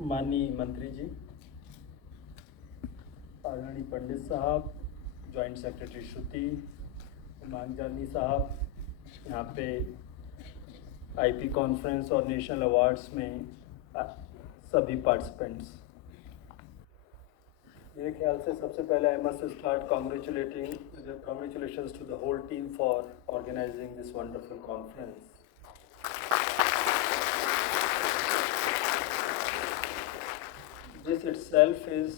माननीय मंत्री जी, आदरणीय पंडित साहब, जॉइंट सेक्रेटरी श्रुति, हिमांग जानी साहब, यहाँ पे आईपी कॉन्फ्रेंस और नेशनल अवार्ड्स में सभी पार्टिसिपेंट्स। मेरे ख्याल से सबसे पहले I must start congratulations to the whole team for organizing this wonderful conference. This itself is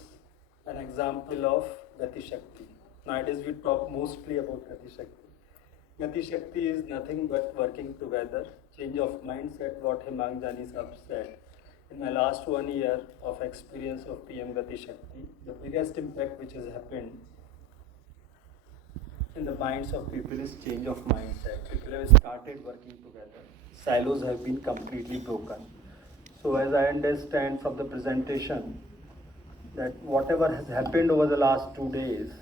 an example of Gati Shakti. Nowadays we talk mostly about Gati Shakti. Gati Shakti is nothing but working together, change of mindset, what Himang Jani Sahab said. In my last 1 year of experience of PM Gati Shakti, the biggest impact which has happened in the minds of people is change of mindset. People have started working together. Silos have been completely broken. So as I understand from the presentation, that whatever has happened over the last 2 days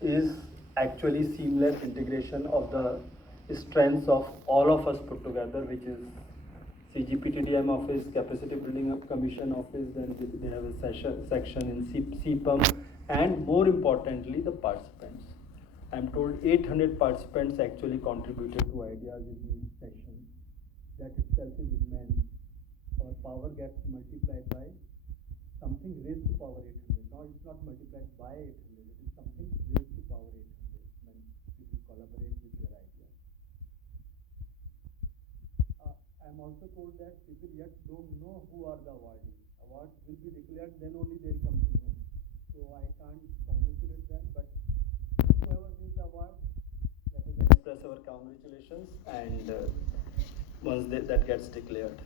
is actually seamless integration of the strengths of all of us put together, which is CGPTDM office, Capacity Building Commission office, then they have a section in CPUM, and more importantly, the participants. I'm told 800 participants actually contributed to ideas in these sessions. That itself is immense. Our power gets multiplied by something raised to power 800. Now it's not multiplied by 800, it is something raised to power 800 when people collaborate with their ideas. I'm also told that people yet don't know who are the awardees. Awards will be declared, then only they'll come to know. So I can't congratulate them, but whoever wins the award, let us express our congratulations, and once that gets declared.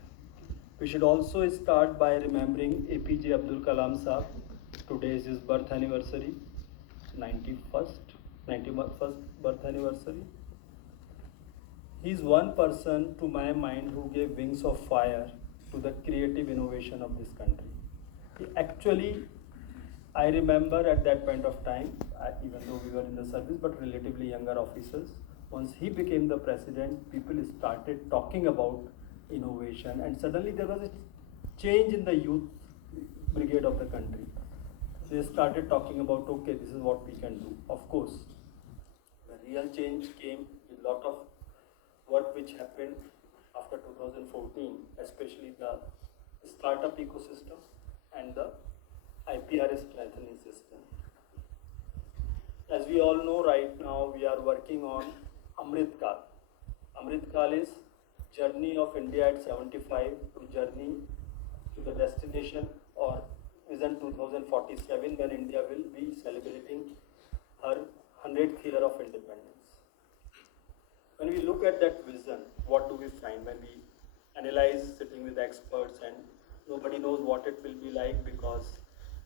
We should also start by remembering APJ Abdul Kalam Sahab. Today is his birth anniversary, 91st birth anniversary. He is one person, to my mind, who gave wings of fire to the creative innovation of this country. Actually, I remember at that point of time, even though we were in the service, but relatively younger officers, once he became the president, people started talking about innovation, and suddenly there was a change in the youth brigade of the country. They started talking about, okay, this is what we can do. Of course, the real change came with a lot of work which happened after 2014, especially the startup ecosystem and the IPRS strengthening system. As we all know, right now we are working on Amrit Kal. Amrit Kal is journey of India at 75 to journey to the destination or vision 2047, when India will be celebrating her 100th year of independence. When we look at that vision, what do we find when we analyze, sitting with experts, and nobody knows what it will be like, because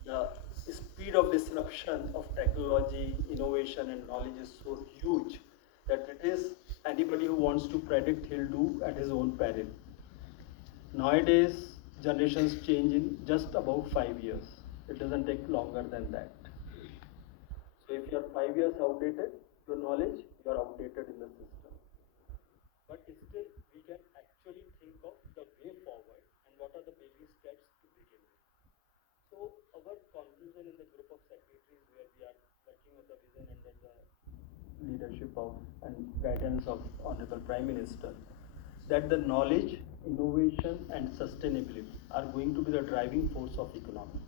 the speed of disruption of technology, innovation and knowledge is so huge that it is anybody who wants to predict, he'll do at his own peril. Nowadays, generations change in just about 5 years. It doesn't take longer than that. So if you're 5 years outdated, your knowledge, you are outdated in the system. But still, we can actually think of the way forward and what are the baby steps to begin with. So our conclusion in the group of secretaries, where we are working with the vision under the leadership of and guidance of Honorable Prime Minister, that the knowledge, innovation and sustainability are going to be the driving force of economy.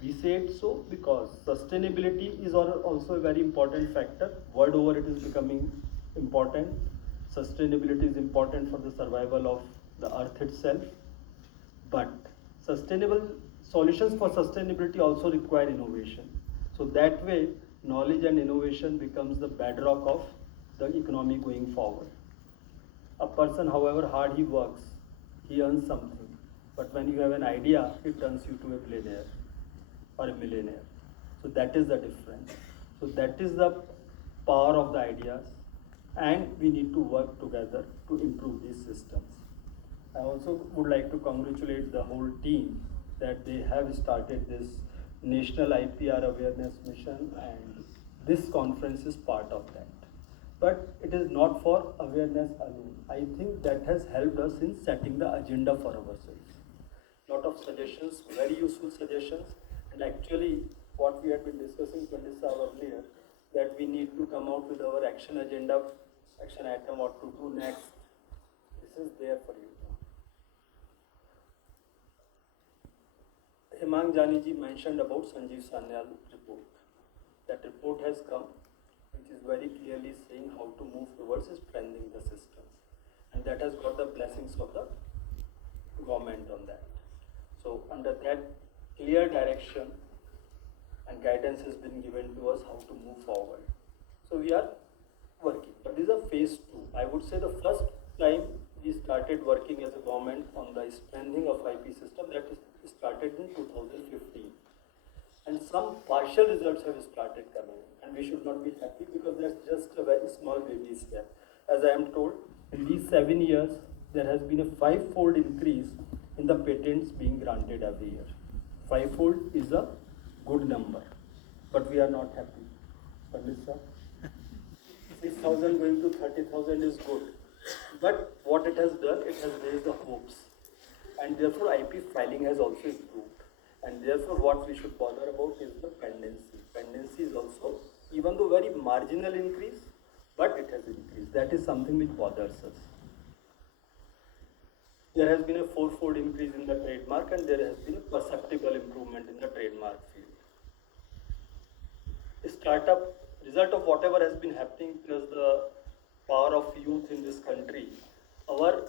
We say it so because sustainability is also a very important factor. World over it is becoming important. Sustainability is important for the survival of the earth itself. But sustainable solutions for sustainability also require innovation. So that way, knowledge and innovation becomes the bedrock of the economy going forward. A person, however hard he works, he earns something. But when you have an idea, it turns you to a billionaire or a millionaire. So that is the difference. So that is the power of the ideas, and we need to work together to improve these systems. I also would like to congratulate the whole team that they have started this National IPR Awareness Mission, and this conference is part of that. But it is not for awareness alone. I think that has helped us in setting the agenda for ourselves. Lot of suggestions, very useful suggestions. And actually, what we had been discussing 20 hours earlier, that we need to come out with our action agenda, action item, what to do next. This is there for you. Hemang Jani ji mentioned about Sanjeev Sanyal report. That report has come, which is very clearly saying how to move towards strengthening the system. And that has got the blessings of the government on that. So under that clear direction and guidance has been given to us how to move forward. So we are working. But this is a phase 2. I would say the first time we started working as a government on the strengthening of IP system, that is started in 2015. And some partial results have started coming in. And we should not be happy because that's just a very small baby step. As I am told, in these 7 years, there has been a 5-fold increase in the patents being granted every year. 5-fold is a good number, but we are not happy. Pandit sir, 6,000 going to 30,000 is good. But what it has done, it has raised the hopes. And therefore, IP filing has also improved. And therefore, what we should bother about is the pendency. Pendency is also, even though very marginal increase, but it has increased. That is something which bothers us. There has been a 4-fold increase in the trademark, and there has been a perceptible improvement in the trademark field. Startup, result of whatever has been happening, plus the power of youth in this country, our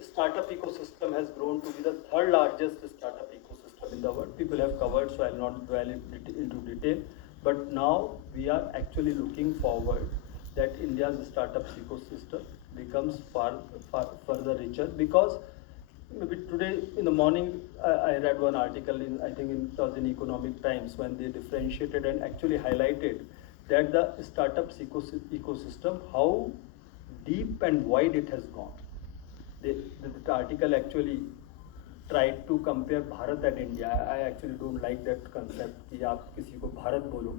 startup ecosystem has grown to be the 3rd largest startup ecosystem in the world. People have covered, so I will not dwell into detail. But now we are actually looking forward that India's startup ecosystem becomes far further richer, because maybe today in the morning I read one article in, I think it was in Economic Times, when they differentiated and actually highlighted that the startups ecosystem, how deep and wide it has gone. The article actually tried to compare Bharat and India. I actually don't like that concept कि आप किसी को भारत बोलो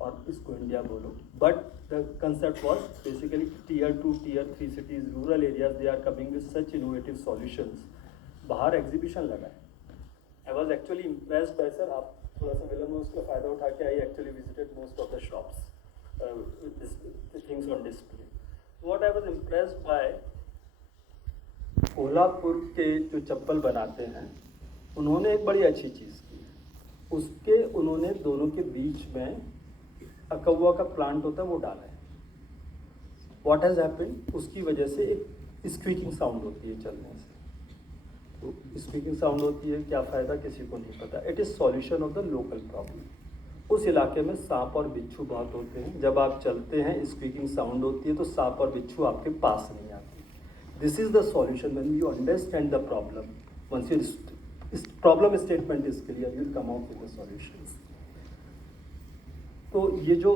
और इसको India बोलो. But the concept was basically tier 2, tier 3 cities, rural areas, they are coming with such innovative solutions. बाहर exhibition लगा है. I was actually impressed by sir. आप थोड़ा सा विलन में उसका फायदा उठा के I actually visited most of the shops with the things on display. What I was impressed by, Kolhapur के जो चप्पल बनाते हैं, उन्होंने एक बड़ी अच्छी चीज़ की. उसके उन्होंने दोनों के बीच में अकौवा का प्लांट होता है वो डाला है. What has happened? उसकी वजह से एक स्क्वीकिंग साउंड होती है चलने से. तो स्क्वीकिंग साउंड होती है, क्या फ़ायदा किसी को नहीं पता. It is solution of the local problem. उस इलाके में सांप और बिच्छू बहुत होते हैं. जब आप चलते हैं स्क्वीकिंग साउंड होती है तो सांप और बिच्छू आपके पास नहीं आते. This is the solution. When you understand the problem, once your problem statement is clear, you will come out with the solutions. तो ये जो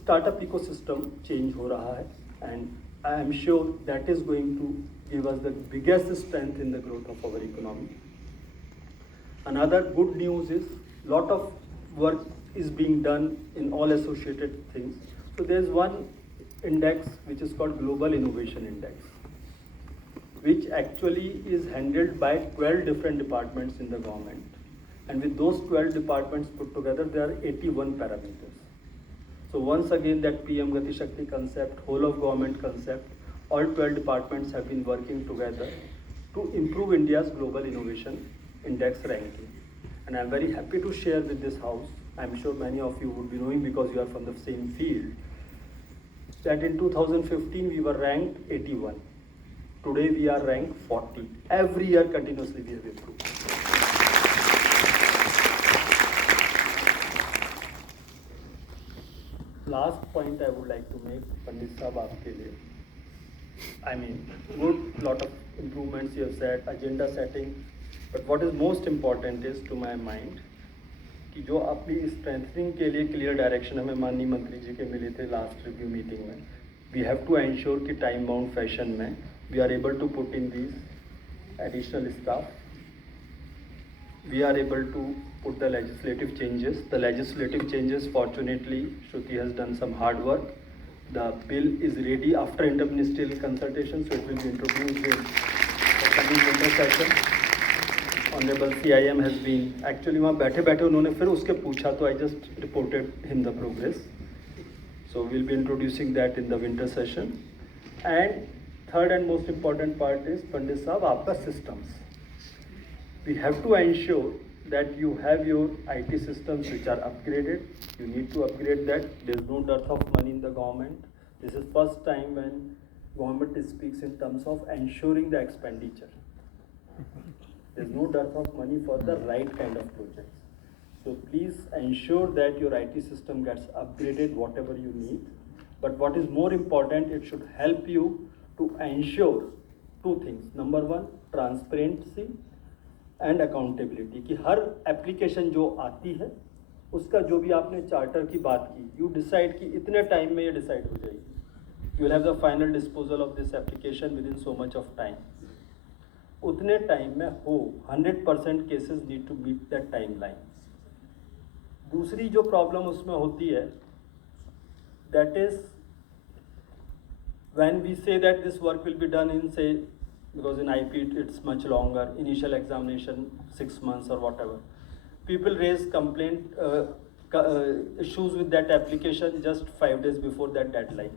startup ecosystem change हो रहा है, and I am sure that is going to give us the biggest strength in the growth of our economy. Another good news is lot of work is being done in all associated things. So there is one index which is called Global Innovation Index, which actually is handled by 12 different departments in the government. And with those 12 departments put together, there are 81 parameters. So once again, that PM Gati Shakti concept, whole of government concept, all 12 departments have been working together to improve India's Global Innovation Index ranking. And I'm very happy to share with this house, I'm sure many of you would be knowing because you are from the same field, that in 2015 we were ranked 81. Today we are ranked 40. Every year continuously we have improved. Last point I would like to make, Pandit Sahab, आपके लिए. I mean, good lot of improvements you have said, agenda setting. But what is most important is, to my mind, कि जो अपनी strengthening के लिए clear direction हमें माननीय मंत्री जी के मिले थे last review meeting में, we have to ensure कि time bound fashion में we are able to put in these additional staff. We are able to put the legislative changes. The legislative changes, fortunately, Shruti has done some hard work. The bill is ready after interministerial consultation, so it will be introduced in the coming winter session. Honourable CIM has been actually वहाँ बैठे बैठे उन्होंने फिर उसके पूछा तो I just reported him the progress. So we'll be introducing that in the winter session. And third and most important part is Pandit Sahab, आपका systems. We have to ensure that you have your IT systems which are upgraded. You need to upgrade that. There is no dearth of money in the government. This is first time when government speaks in terms of ensuring the expenditure. There is no dearth of money for the right kind of projects. So please ensure that your IT system gets upgraded, whatever you need. But what is more important, it should help you to ensure two things. Number one, transparency and accountability. कि हर application जो आती है, उसका जो भी आपने charter की बात की, you decide कि इतने time में ये decide हो जाएगी. You will have the final disposal of this application within so much of time. उतने time में हो 100% cases need to meet that timeline. दूसरी जो प्रॉब्लम उसमें होती है, that is when we say that this work will be done in say, because in IP it's much longer, initial examination 6 months और whatever, people raise complaint issues with that application just 5 days before that deadline.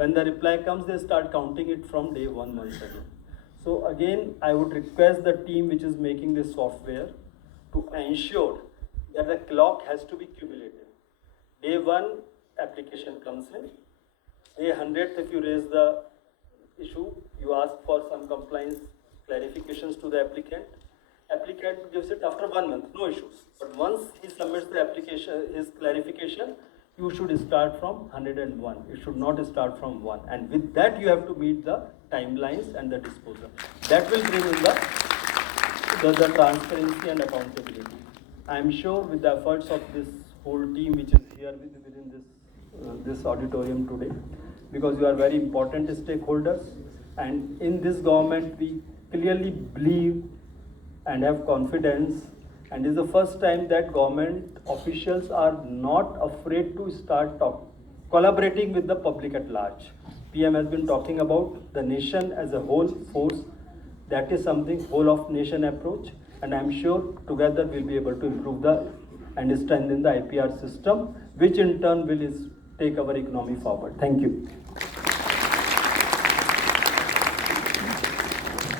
When the reply comes, they start counting it from day 1 month ago. So again, I would request the team which is making this software to ensure that the clock has to be cumulative. Day 1 application comes in, day 100th if you raise the issue, you ask for some compliance clarifications to the applicant. Applicant gives it after 1 month, no issues. But once he submits the application, his clarification, you should start from 101. It should not start from 1. And with that you have to meet the timelines and the disposal. That will bring in the transparency and accountability. I am sure with the efforts of this whole team which is here within this auditorium today, because you are very important stakeholders, and in this government we clearly believe and have confidence, and it is the first time that government officials are not afraid to start collaborating with the public at large. PM has been talking about the nation as a whole force. That is something whole of nation approach. And I'm sure together we'll be able to improve and strengthen the IPR system, which in turn will take our economy forward. Thank you.